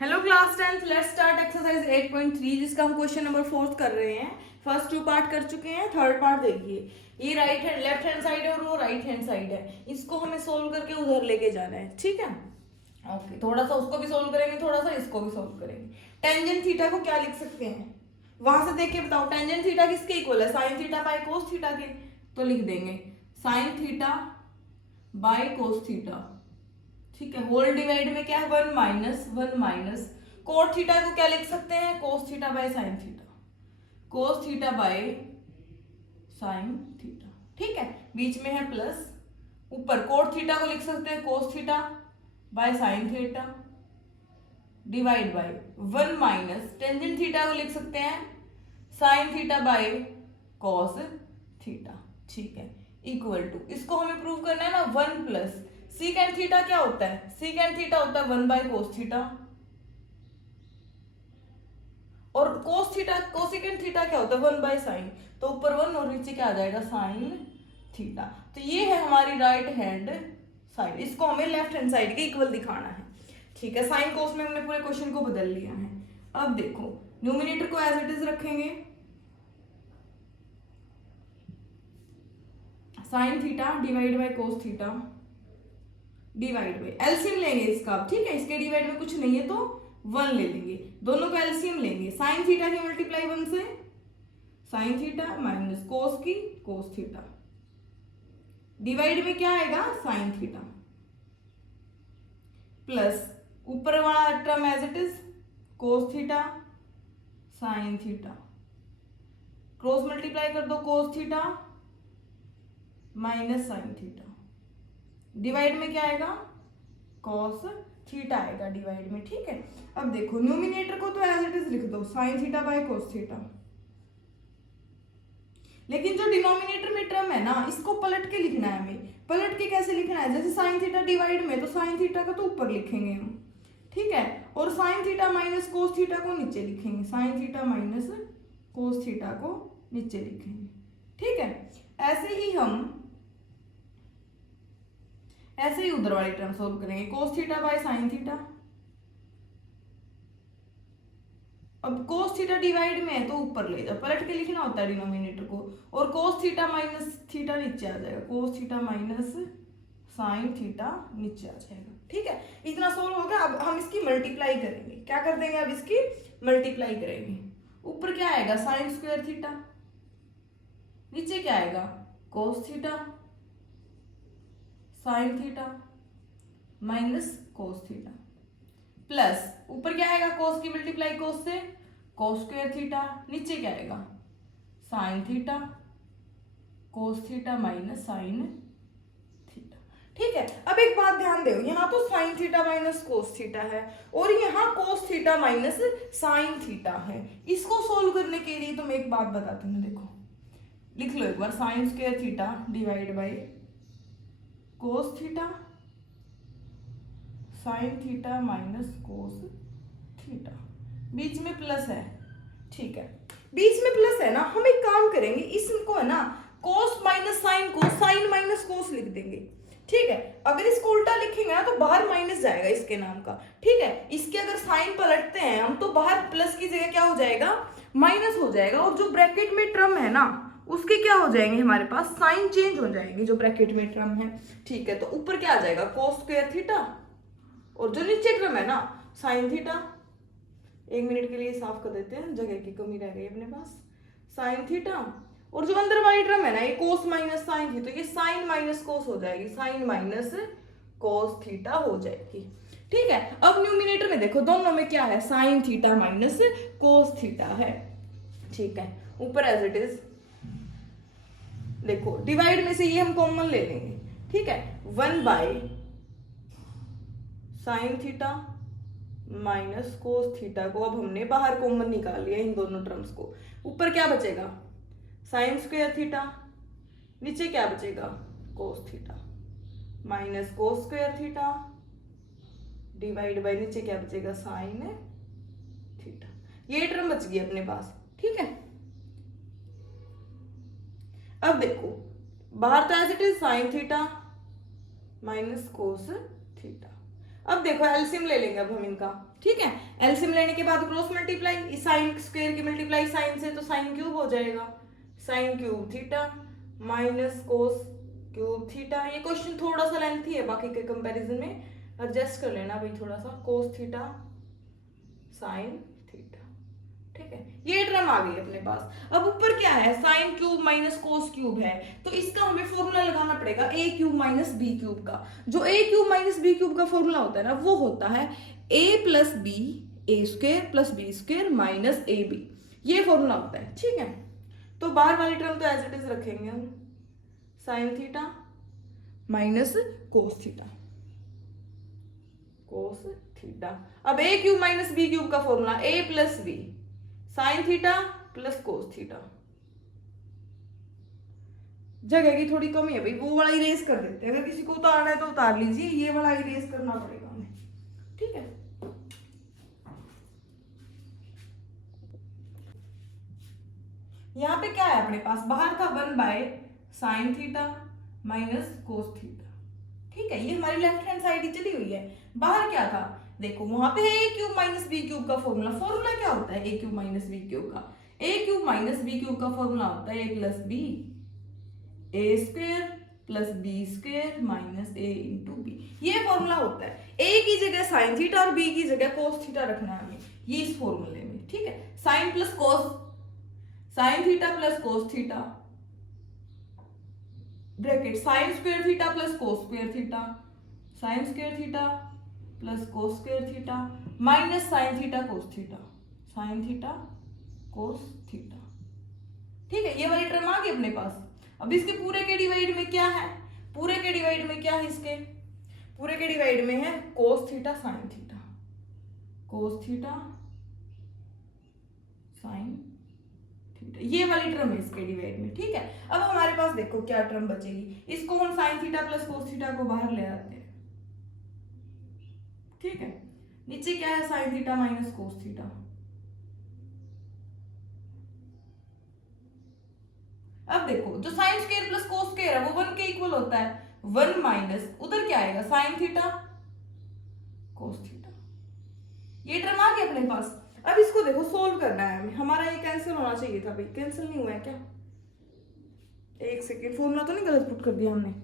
Hello class 10th, let's start exercise 8.3 जिसका हम question number 4 कर रहे हैं। फर्स्ट 2 पार्ट कर चुके हैं, थर्ड पार्ट देखिए। ये right hand left hand side है और वो राइट हैंड साइड है। इसको हमें सोल्व करके उधर लेके जाना है, ठीक है। ओके, थोड़ा सा उसको भी सोल्व करेंगे, थोड़ा सा इसको भी सोल्व करेंगे। टेंजेंट थीटा को क्या लिख सकते हैं, वहां से देख के बताओ। टेंजेंट थीटा किसके इक्वल है? Sine theta by cos theta के। तो लिख देंगे sine theta by cos theta, ठीक है। होल डिवाइड में क्या है? वन माइनस कोट थीटा को क्या लिख सकते हैं? Cos theta by sine theta, cos theta by sine theta, ठीक है। बीच में है प्लस, ऊपर कोट थीटा को लिख सकते हैं cos theta by sine theta divide by one minus tangent theta को लिख सकते हैं sine theta by cos theta, ठीक है। इक्वल टू, इसको हमें प्रूव करना है ना, वन प्लस सीकेंड थीटा क्या होता है? सीकेंड थीटा होता है वन बाय कोस थीटा, और कोस थीटा कोसिकेंड थीटा क्या होता है? One by sine. तो ऊपर वन और नीचे क्या आ जाएगा? Sine theta. तो ये है हमारी राइट हैंड साइड, इसको हमें लेफ्ट हैंड साइड के इक्वल दिखाना है, ठीक है। साइन कोस में हमने पूरे क्वेश्चन को बदल लिया है। अब देखो, न्यूमिनेटर को एज इट इज रखेंगे, sign theta divide by cos theta divide by LCM लेंगे इसका, ठीक है। इसके डिवाइड में कुछ नहीं है तो वन ले लेंगे, दोनों का एलसीएम लेंगे। साइन थीटा की मल्टीप्लाई वन से साइन थीटा माइनस कोस की कोस थीटा डिवाइड में क्या आएगा? साइन थीटा प्लस ऊपर वाला term as it is cos theta sine theta, cross multiply कर दो cos theta minus sine theta divide में क्या आएगा? कॉस थीटा आएगा डिवाइड में, ठीक है। अब देखो, न्यूमिनेटर को तो एज इट इज लिख दो sine theta by cos theta, लेकिन जो डिनोमिनेटर में टर्म है ना, इसको पलट के लिखना है हमें। पलट के कैसे लिखना है? जैसे साइन थीटा डिवाइड में, तो साइन थीटा का तो ऊपर लिखेंगे हम, ठीक है। और sign theta minus cos theta को नीचे लिखेंगे, sign theta minus cos theta को नीचे लिखेंगे, ठीक है। ऐसे ही उधर वाली टर्म सोल्व करेंगे, cos theta by sine theta. अब कोस थीटा डिवाइड में है तो ऊपर ले जाओ, पलट के लिखना होता है डिनोमिनेटर को। और कोस थीटा माइनस थीटा नीचे आ जाएगा, कोस थीटा माइनस साइन थीटा नीचे आ जाएगा, ठीक है। इतना सोल्व हो गया। अब हम इसकी मल्टीप्लाई करेंगे, क्या कर देंगे? अब इसकी मल्टीप्लाई करेंगे। ऊपर क्या आएगा? साइन स्क्वायर थीटा, नीचे क्या आएगा? कोस theta sine theta minus cos theta plus ऊपर क्या आएगा? कोस की मल्टीप्लाई कोस से कोस स्क्वायर थीटा, नीचे क्या आएगा? Sign theta cos theta minus sine theta, ठीक है। अब एक बात ध्यान दो, यहाँ तो sign theta minus cos theta है और यहाँ कोस थीटा माइनस साइन थीटा है। इसको सोल्व करने के लिए तो मैं एक बात बताती हूँ, देखो लिख लो एक बार, sine square theta divide by cos theta sine theta minus cos theta, बीच में प्लस है, ठीक है। बीच में प्लस है ना, हम एक काम करेंगे, इसको है ना कोस माइनस साइन को साइन माइनस कोस लिख देंगे, ठीक है। अगर इसको उल्टा लिखेंगे ना तो बाहर माइनस जाएगा इसके नाम का, ठीक है। इसके अगर साइन पलटते हैं हम तो बाहर प्लस की जगह क्या हो जाएगा? माइनस हो जाएगा, और जो ब्रैकेट में टर्म है ना उसके क्या हो जाएंगे? हमारे पास साइन चेंज हो जाएंगे, जो ब्रैकेट में टर्म है, ठीक है। तो ऊपर क्या आ जाएगा? कोस स्क्वायर थीटा, और जो नीचे टर्म है ना साइन थीटा। एक मिनट के लिए साफ कर देते हैं, जगह की कमी रह गई अपने पास। साइन थीटा, और जो अंदर वाली टर्म है ना ये कोस माइनस साइन थी, तो ये साइन माइनस कोस हो जाएगी, साइन माइनस कोस थीटा हो जाएगी, ठीक है। अब न्यूमिनेटर में देखो, दोनों में क्या है? Sign theta minus cos theta है, ठीक है। ऊपर एज इट इज देखो, डिवाइड में से ये हम कॉमन ले लेंगे, ठीक है। One by sine theta minus cos theta को अब हमने बाहर कॉमन निकाल लिया इन दोनों टर्म्स को। ऊपर क्या बचेगा? साइन स्क्वायर थीटा, नीचे क्या बचेगा? कोस theta minus cos square theta divide by नीचे क्या बचेगा? Sine theta. ये टर्म बच गई अपने पास, ठीक है। अब देखो, बाहर तो as it is sine theta minus cos theta, अब देखो एलसीएम ले लेंगे अब हम इनका, ठीक है। एलसीएम लेने के बाद क्रॉस मल्टीप्लाई, साइन स्क्वायर की मल्टीप्लाई साइन से, तो साइन क्यूब हो जाएगा, sine cube theta minus cos cube theta. ये क्वेश्चन थोड़ा सा लेंथी है बाकी के कंपैरिजन में, एडजस्ट कर लेना भाई थोड़ा सा, कोस थीटा साइन थीटा, ठीक है। ये टर्म आ गई अपने पास। अब ऊपर क्या है, sine cube minus cos cube है, तो इसका हमें फॉर्मूला लगाना पड़ेगा a cube minus b cube का। जो a cube minus b cube का फॉर्मूला होता है ना, वो होता है a plus b a square plus b square minus a b, ये फॉर्मूला होता है, ठीक है। तो बाहर वाली टर्म तो एज इट इज रखेंगे हम, sine theta minus cos theta, cos theta. अब a cube minus b cube का formula a plus b sine theta plus cos theta. जगह की थोड़ी कमी है भाई, वो वाला इरेज कर देते हैं, अगर किसी को उतारना है तो उतार लीजिए, ये वाला इरेज करना पड़ेगा हमें, ठीक है। यहाँ पे क्या है अपने पास, बाहर था 1 by sine theta minus cos theta, ठीक है। ये हमारी लेफ्ट हैंड साइड ही चली हुई है। बाहर क्या था, देखो वहां पे है a cube minus b cube का फॉर्मूला। फॉर्मूला क्या होता है a cube minus b cube का, a cube minus b cube का फॉर्मूला होता है a plus b a square plus b square minus a into b, ये फॉर्मूला होता है। ए की जगह साइन थीटा और बी की जगह कोस थीटा रखना है हमें, ये इस फॉर्मूले में, ठीक है। Sine plus cos, sine theta plus cos theta bracket sine square theta plus cos square theta, sine square theta plus cos square theta minus sine theta cos theta, sine theta cos theta, ठीक है। ये वाली term आ गई अपने पास। अब इसके पूरे के डिवाइड में क्या है, पूरे के डिवाइड में क्या है, इसके पूरे के डिवाइड में है कोस theta sine theta, cos theta sine theta, ये वाली टर्म है इसके डिवाइड में, ठीक है। अब हमारे पास देखो क्या टर्म बचेगी, इसको हम sine theta plus cos theta को बाहर ले आते हैं, ठीक है। नीचे क्या है, sign theta minus cos theta. अब देखो जो sine square plus cos square है वो 1 के इक्वल होता है, 1 माइनस उधर क्या आएगा साइन थीटा कोस थीटा, ये टर्म आ गया अपने पास। अब इसको देखो सोल्व करना है हमें, हमारा ये कैंसिल होना चाहिए था भाई, कैंसिल नहीं हुआ है क्या, एक सेकेंड, फॉर्मूला तो नहीं गलत पुट कर दिया हमने,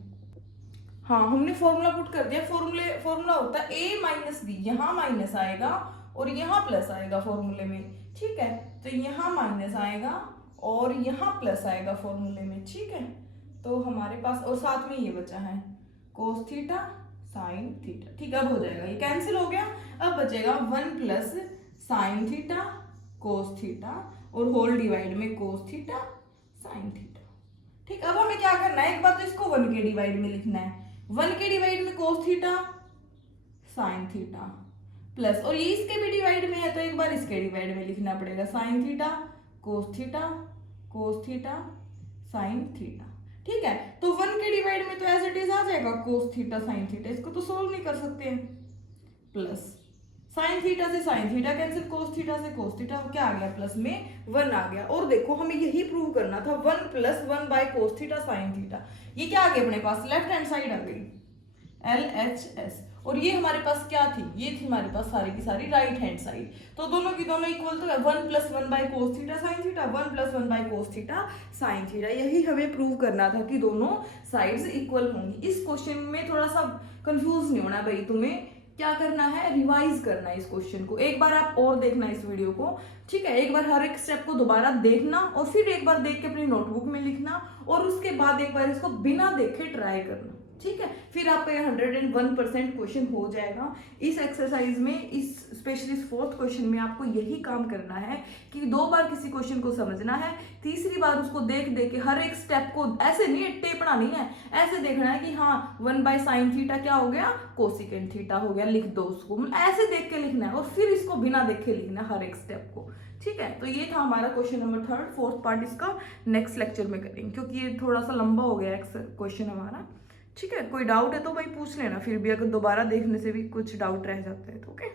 हाँ हमने फॉर्मूला पुट कर दिया। फॉर्मूला होता है ए माइनस बी, यहाँ माइनस आएगा और यहाँ प्लस आएगा फॉर्मूले में, ठीक है। तो यहाँ माइनस आएगा और यहाँ प्लस आएगा फॉर्मूले में, ठीक है। तो हमारे पास और साथ में ये बचा है कोस थीटा साइन थीटा, ठीक है। अब हो जाएगा, ये कैंसिल हो गया। अब बचेगा 1 plus sign theta cos theta और होल डिवाइड में कोस थीटा साइन थीटा, ठीक। अब हमें क्या करना है, एक बार तो इसको 1 के डिवाइड में लिखना है, 1 के डिवाइड में कोस थीटा साइन थीटा प्लस, और ये इसके भी डिवाइड में है तो एक बार इसके डिवाइड में लिखना पड़ेगा, sign theta cos theta sine theta, ठीक है। तो 1 के डिवाइड में तो एज इट इज आ जाएगा कोस थीटा साइन थीटा, इसको तो सोल्व नहीं कर सकते हैं, प्लस साइन थीटा से sine theta cancel, cos theta से कोस थीटा, क्या आ गया प्लस में 1 आ गया। और देखो हमें यही प्रूव करना था, 1 plus 1 by cos theta sine theta, ये क्या आ गया अपने पास, लेफ्ट हैंड साइड आ गई LHS, और ये हमारे पास क्या थी, ये थी हमारे पास सारी की सारी राइट हैंड साइड। तो दोनों की दोनों इक्वल तो है, 1 plus 1 by cos theta sine theta, 1 plus 1 by cos theta sine theta, यही हमें प्रूव करना था कि दोनों साइड्स इक्वल होंगी। इस क्वेश्चन में थोड़ा सा कंफ्यूज नहीं होना भाई, तुम्हें क्या करना है, रिवाइज करना है इस क्वेश्चन को, एक बार आप और देखना इस वीडियो को, ठीक है। एक बार हर एक स्टेप को दोबारा देखना और फिर एक बार देख के अपनी नोटबुक में लिखना और उसके बाद एक बार इसको बिना देखे ट्राई करना, ठीक है। फिर आपका ये 101% क्वेश्चन हो जाएगा। इस एक्सरसाइज में, इस स्पेशली 4th क्वेश्चन में आपको यही काम करना है कि 2 बार किसी क्वेश्चन को समझना है, तीसरी बार उसको देख देख के हर एक स्टेप को ऐसे नहीं टेपना नहीं है, ऐसे देखना है कि हाँ 1 बाय साइन थीटा क्या हो गया, कोसिकेंट थीटा हो गया, लिख दो उसको, ऐसे देख के लिखना है और फिर इसको बिना देखे लिखना है हर एक स्टेप को, ठीक है। तो ये था हमारा क्वेश्चन नंबर 3, 4th पार्ट इसका नेक्स्ट लेक्चर में करेंगे क्योंकि ये थोड़ा सा लंबा हो गया क्वेश्चन हमारा, ठीक है। कोई डाउट है तो भाई पूछ लेना, फिर भी अगर दोबारा देखने से भी कुछ डाउट रह जाता है तो ओके।